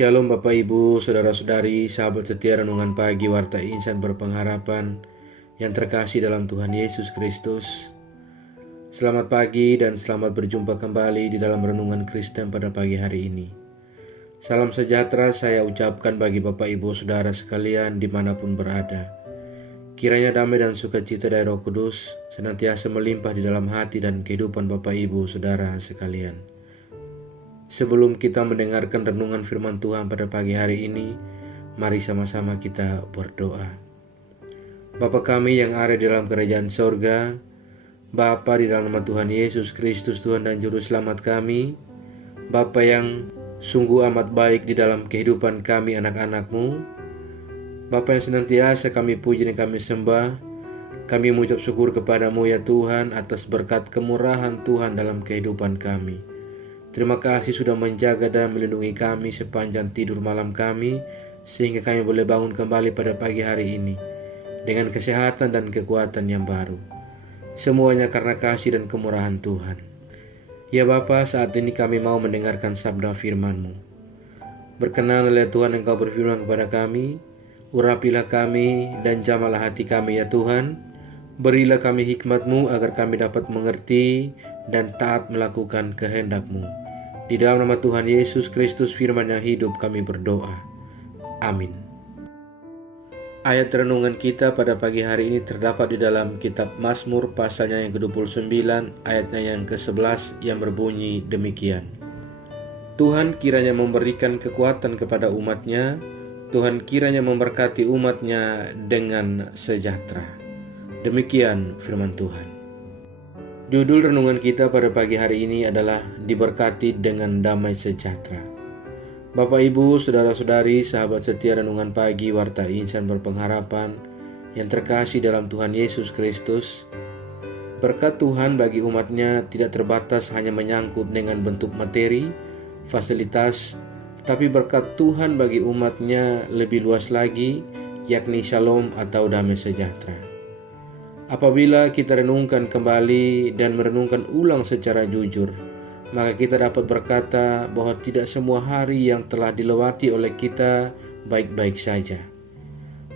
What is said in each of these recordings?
Shalom Bapak Ibu, Saudara-saudari, sahabat setia Renungan Pagi Warta Insan Berpengharapan yang terkasih dalam Tuhan Yesus Kristus. Selamat pagi dan selamat berjumpa kembali di dalam Renungan Kristen pada pagi hari ini. Salam sejahtera saya ucapkan bagi Bapak Ibu Saudara sekalian dimanapun berada. Kiranya damai dan sukacita dari Roh Kudus senantiasa melimpah di dalam hati dan kehidupan Bapak Ibu Saudara sekalian. Sebelum kita mendengarkan renungan firman Tuhan pada pagi hari ini, mari sama-sama kita berdoa. Bapa kami yang ada di dalam kerajaan sorga, Bapa di dalam nama Tuhan Yesus Kristus Tuhan dan Juru Selamat kami, Bapa yang sungguh amat baik di dalam kehidupan kami anak-anak-Mu, Bapa yang senantiasa kami puji dan kami sembah, kami mengucap syukur kepadamu ya Tuhan atas berkat kemurahan Tuhan dalam kehidupan kami. Terima kasih sudah menjaga dan melindungi kami sepanjang tidur malam kami, sehingga kami boleh bangun kembali pada pagi hari ini dengan kesehatan dan kekuatan yang baru. Semuanya karena kasih dan kemurahan Tuhan. Ya Bapa, saat ini kami mau mendengarkan sabda firman-Mu. Berkenan oleh Tuhan Engkau berfirman kepada kami, urapilah kami dan jamalah hati kami ya Tuhan. Berilah kami hikmat-Mu agar kami dapat mengerti dan taat melakukan kehendak-Mu. Di dalam nama Tuhan Yesus Kristus firman yang hidup kami berdoa. Amin. Ayat renungan kita pada pagi hari ini terdapat di dalam kitab Mazmur pasalnya yang ke-29 ayatnya yang ke-11 yang berbunyi demikian. Tuhan kiranya memberikan kekuatan kepada umat-Nya, Tuhan kiranya memberkati umat-Nya dengan sejahtera. Demikian firman Tuhan. Judul renungan kita pada pagi hari ini adalah diberkati dengan damai sejahtera. Bapak Ibu, Saudara-saudari, sahabat setia Renungan Pagi Warta Insan Berpengharapan yang terkasih dalam Tuhan Yesus Kristus, berkat Tuhan bagi umat-Nya tidak terbatas hanya menyangkut dengan bentuk materi, fasilitas, tapi berkat Tuhan bagi umat-Nya lebih luas lagi, yakni shalom atau damai sejahtera. Apabila kita renungkan kembali dan merenungkan ulang secara jujur, maka kita dapat berkata bahwa tidak semua hari yang telah dilewati oleh kita baik-baik saja.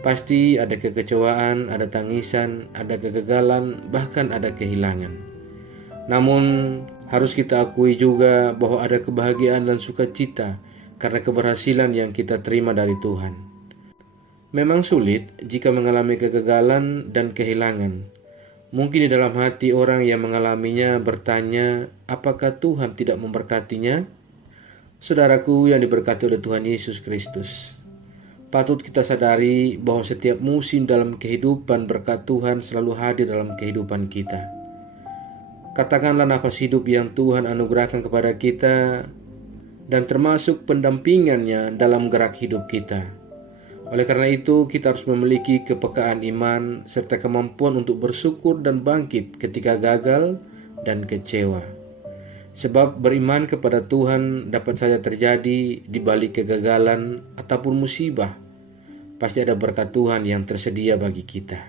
Pasti ada kekecewaan, ada tangisan, ada kegagalan, bahkan ada kehilangan. Namun harus kita akui juga bahwa ada kebahagiaan dan sukacita karena keberhasilan yang kita terima dari Tuhan. Memang sulit jika mengalami kegagalan dan kehilangan. Mungkin di dalam hati orang yang mengalaminya bertanya, apakah Tuhan tidak memberkatinya? Saudaraku yang diberkati oleh Tuhan Yesus Kristus, patut kita sadari bahwa setiap musim dalam kehidupan berkat Tuhan selalu hadir dalam kehidupan kita. Katakanlah nafas hidup yang Tuhan anugerahkan kepada kita dan termasuk pendampingannya dalam gerak hidup kita. Oleh karena itu, kita harus memiliki kepekaan iman serta kemampuan untuk bersyukur dan bangkit ketika gagal dan kecewa. Sebab beriman kepada Tuhan dapat saja terjadi di balik kegagalan ataupun musibah. Pasti ada berkat Tuhan yang tersedia bagi kita.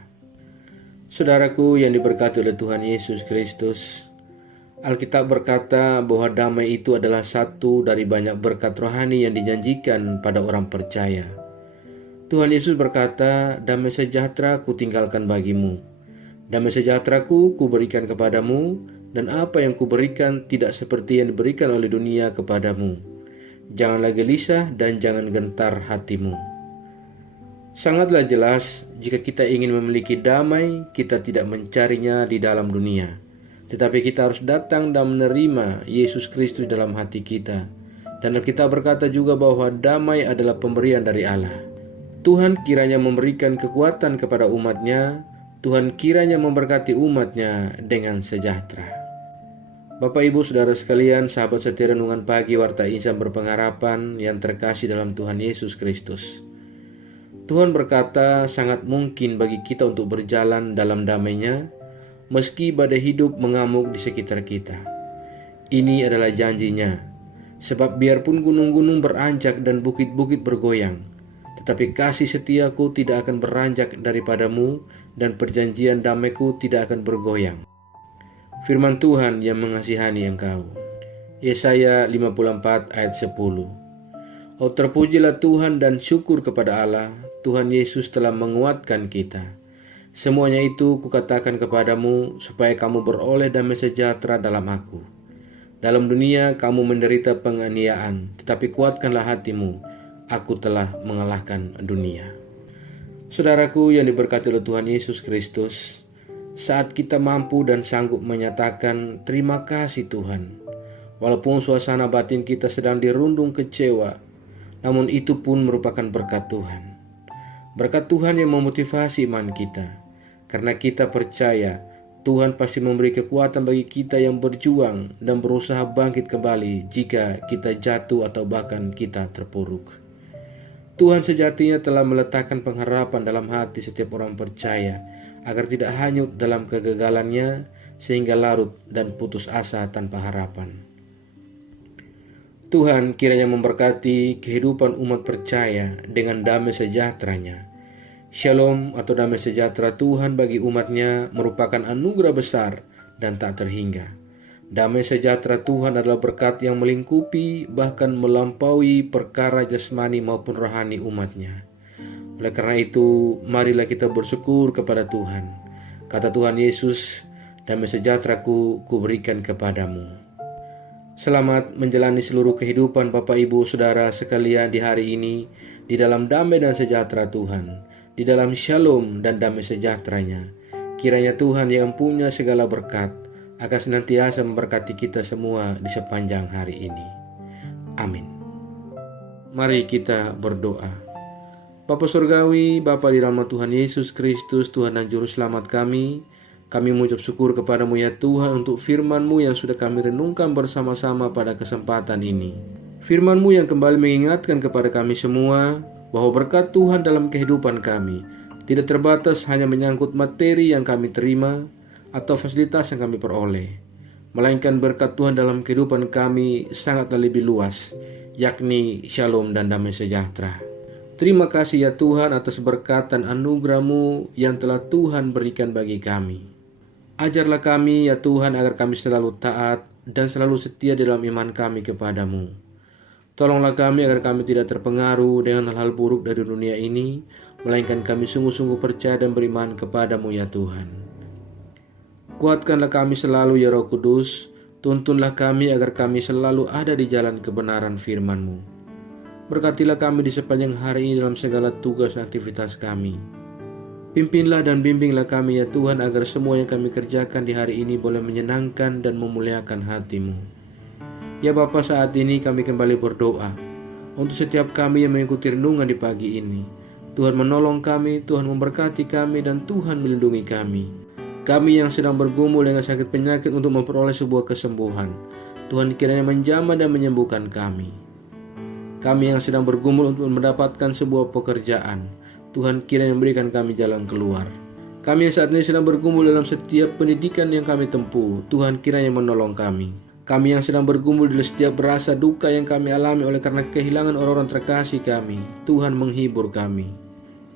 Saudaraku yang diberkati oleh Tuhan Yesus Kristus, Alkitab berkata bahwa damai itu adalah satu dari banyak berkat rohani yang dijanjikan pada orang percaya. Tuhan Yesus berkata, damai sejahtera ku tinggalkan bagimu. Damai sejahteraku ku berikan kepadamu, dan apa yang ku berikan tidak seperti yang diberikan oleh dunia kepadamu. Janganlah gelisah dan jangan gentar hatimu. Sangatlah jelas, jika kita ingin memiliki damai, kita tidak mencarinya di dalam dunia. Tetapi kita harus datang dan menerima Yesus Kristus dalam hati kita. Dan kita berkata juga bahwa damai adalah pemberian dari Allah. Tuhan kiranya memberikan kekuatan kepada umat-Nya, Tuhan kiranya memberkati umat-Nya dengan sejahtera. Bapak Ibu Saudara sekalian, sahabat setia Renungan Pagi Warta Insan Berpengharapan yang terkasih dalam Tuhan Yesus Kristus. Tuhan berkata sangat mungkin bagi kita untuk berjalan dalam damai-Nya, meski badai hidup mengamuk di sekitar kita. Ini adalah janji-Nya, sebab biarpun gunung-gunung beranjak dan bukit-bukit bergoyang, tetapi kasih setiaku tidak akan beranjak daripadamu dan perjanjian damaiku tidak akan bergoyang. Firman Tuhan yang mengasihani engkau. Yesaya 54 ayat 10. Oh, terpujilah Tuhan dan syukur kepada Allah, Tuhan Yesus telah menguatkan kita. Semuanya itu kukatakan kepadamu supaya kamu beroleh damai sejahtera dalam aku. Dalam dunia kamu menderita penganiayaan, tetapi kuatkanlah hatimu, aku telah mengalahkan dunia. Saudaraku yang diberkati oleh Tuhan Yesus Kristus, saat kita mampu dan sanggup menyatakan terima kasih Tuhan, walaupun suasana batin kita sedang dirundung kecewa, namun itu pun merupakan berkat Tuhan. Berkat Tuhan yang memotivasi iman kita, karena kita percaya Tuhan pasti memberi kekuatan bagi kita yang berjuang dan berusaha bangkit kembali jika kita jatuh atau bahkan kita terpuruk. Tuhan sejatinya telah meletakkan pengharapan dalam hati setiap orang percaya, agar tidak hanyut dalam kegagalannya sehingga larut dan putus asa tanpa harapan. Tuhan kiranya memberkati kehidupan umat percaya dengan damai sejahtera-Nya. Shalom atau damai sejahtera Tuhan bagi umat-Nya merupakan anugerah besar dan tak terhingga. Damai sejahtera Tuhan adalah berkat yang melingkupi bahkan melampaui perkara jasmani maupun rohani umat-Nya. Oleh karena itu, marilah kita bersyukur kepada Tuhan. Kata Tuhan Yesus, damai sejahtera-Ku kuberikan kepadamu. Selamat menjalani seluruh kehidupan Bapak Ibu Saudara sekalian di hari ini, di dalam damai dan sejahtera Tuhan, di dalam shalom dan damai sejahtera-Nya. Kiranya Tuhan yang punya segala berkat akan senantiasa memberkati kita semua di sepanjang hari ini. Amin. Mari kita berdoa. Bapa Surgawi, Bapa di dalam Tuhan Yesus Kristus, Tuhan dan Juru Selamat kami mengucap syukur kepadamu ya Tuhan untuk firman-Mu yang sudah kami renungkan bersama-sama pada kesempatan ini. Firman-Mu yang kembali mengingatkan kepada kami semua bahwa berkat Tuhan dalam kehidupan kami tidak terbatas hanya menyangkut materi yang kami terima atau fasilitas yang kami peroleh, melainkan berkat Tuhan dalam kehidupan kami sangatlah lebih luas, yakni shalom dan damai sejahtera. Terima kasih ya Tuhan atas berkat dan anugerah-Mu yang telah Tuhan berikan bagi kami. Ajarlah kami ya Tuhan agar kami selalu taat dan selalu setia dalam iman kami kepadamu. Tolonglah kami agar kami tidak terpengaruh dengan hal-hal buruk dari dunia ini, melainkan kami sungguh-sungguh percaya dan beriman kepadamu ya Tuhan. Kuatkanlah kami selalu ya Roh Kudus, tuntunlah kami agar kami selalu ada di jalan kebenaran firman-Mu. Berkatilah kami di sepanjang hari ini dalam segala tugas dan aktivitas kami. Pimpinlah dan bimbinglah kami ya Tuhan agar semua yang kami kerjakan di hari ini boleh menyenangkan dan memuliakan hati-Mu. Ya Bapa, saat ini kami kembali berdoa untuk setiap kami yang mengikuti renungan di pagi ini. Tuhan menolong kami, Tuhan memberkati kami, dan Tuhan melindungi kami. Kami yang sedang bergumul dengan sakit penyakit untuk memperoleh sebuah kesembuhan, Tuhan kiranya menjamah dan menyembuhkan kami. Kami yang sedang bergumul untuk mendapatkan sebuah pekerjaan, Tuhan kiranya memberikan kami jalan keluar. Kami yang saat ini sedang bergumul dalam setiap pendidikan yang kami tempuh, Tuhan kiranya menolong kami. Kami yang sedang bergumul di setiap rasa duka yang kami alami oleh karena kehilangan orang-orang terkasih kami, Tuhan menghibur kami.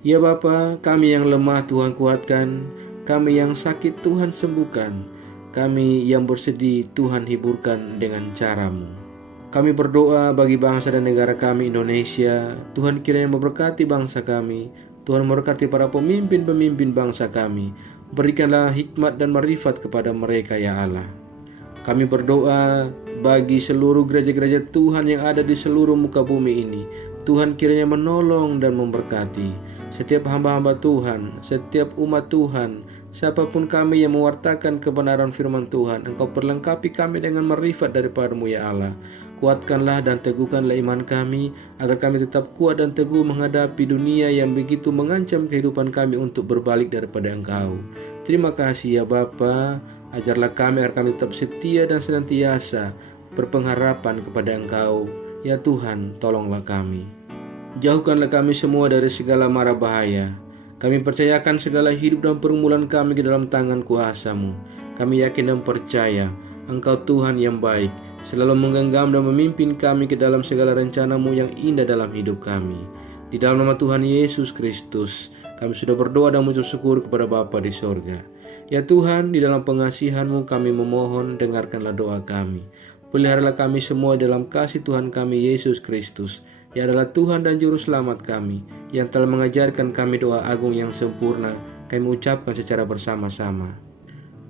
Ya Bapa, kami yang lemah Tuhan kuatkan, kami yang sakit Tuhan sembuhkan, kami yang bersedih Tuhan hiburkan dengan cara-Mu. Kami berdoa bagi bangsa dan negara kami Indonesia, Tuhan kiranya memberkati bangsa kami, Tuhan memberkati para pemimpin-pemimpin bangsa kami, berikanlah hikmat dan marifat kepada mereka ya Allah. Kami berdoa bagi seluruh gereja-gereja Tuhan yang ada di seluruh muka bumi ini, Tuhan kiranya menolong dan memberkati setiap hamba-hamba Tuhan, setiap umat Tuhan, siapapun kami yang mewartakan kebenaran firman Tuhan, Engkau perlengkapi kami dengan marifat daripada-Mu ya Allah. Kuatkanlah dan teguhkanlah iman kami, agar kami tetap kuat dan teguh menghadapi dunia yang begitu mengancam kehidupan kami untuk berbalik daripada Engkau. Terima kasih ya Bapa, ajarlah kami agar kami tetap setia dan senantiasa berpengharapan kepada Engkau. Ya Tuhan, tolonglah kami. Jauhkanlah kami semua dari segala mara bahaya. Kami percayakan segala hidup dan pergumulan kami ke dalam tangan kuasa-Mu. Kami yakin dan percaya Engkau Tuhan yang baik, selalu menggenggam dan memimpin kami ke dalam segala rencana-Mu yang indah dalam hidup kami. Di dalam nama Tuhan Yesus Kristus, kami sudah berdoa dan mengucap syukur kepada Bapa di sorga. Ya Tuhan, di dalam pengasihan-Mu kami memohon, dengarkanlah doa kami. Peliharalah kami semua dalam kasih Tuhan kami Yesus Kristus. yang adalah Tuhan dan Juru Selamat kami, yang telah mengajarkan kami doa agung yang sempurna, kami ucapkan secara bersama-sama.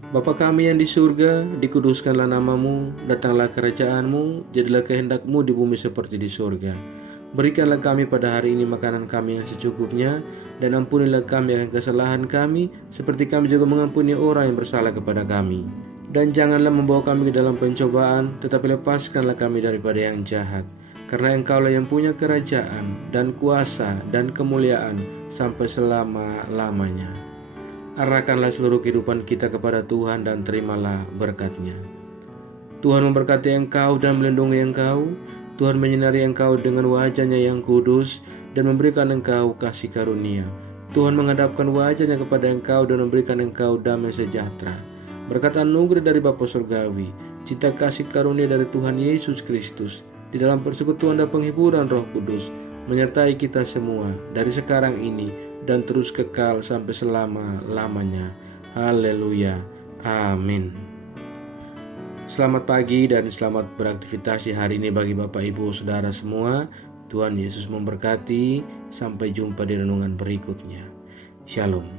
Bapa kami yang di surga, dikuduskanlah namamu, datanglah kerajaanmu, jadilah kehendakmu di bumi seperti di surga. Berikanlah kami pada hari ini makanan kami yang secukupnya, dan ampunilah kami akan kesalahan kami, seperti kami juga mengampuni orang yang bersalah kepada kami. Dan janganlah membawa kami ke dalam pencobaan, tetapi lepaskanlah kami daripada yang jahat. Karena Engkaulah yang punya kerajaan, dan kuasa, dan kemuliaan, sampai selama-lamanya. Arahkanlah seluruh kehidupan kita kepada Tuhan dan terimalah berkat-Nya. Tuhan memberkati engkau dan melindungi engkau. Tuhan menyinari engkau dengan wajah-Nya yang kudus dan memberikan engkau kasih karunia. Tuhan menghadapkan wajah-Nya kepada engkau dan memberikan engkau damai sejahtera. Berkat anugerah dari Bapa Surgawi, cita kasih karunia dari Tuhan Yesus Kristus, di dalam persekutuan dan penghiburan Roh Kudus, menyertai kita semua dari sekarang ini dan terus kekal sampai selama-lamanya. Haleluya. Amin. Selamat pagi dan selamat beraktivitas hari ini bagi Bapak Ibu Saudara semua. Tuhan Yesus memberkati. Sampai jumpa di renungan berikutnya. Shalom.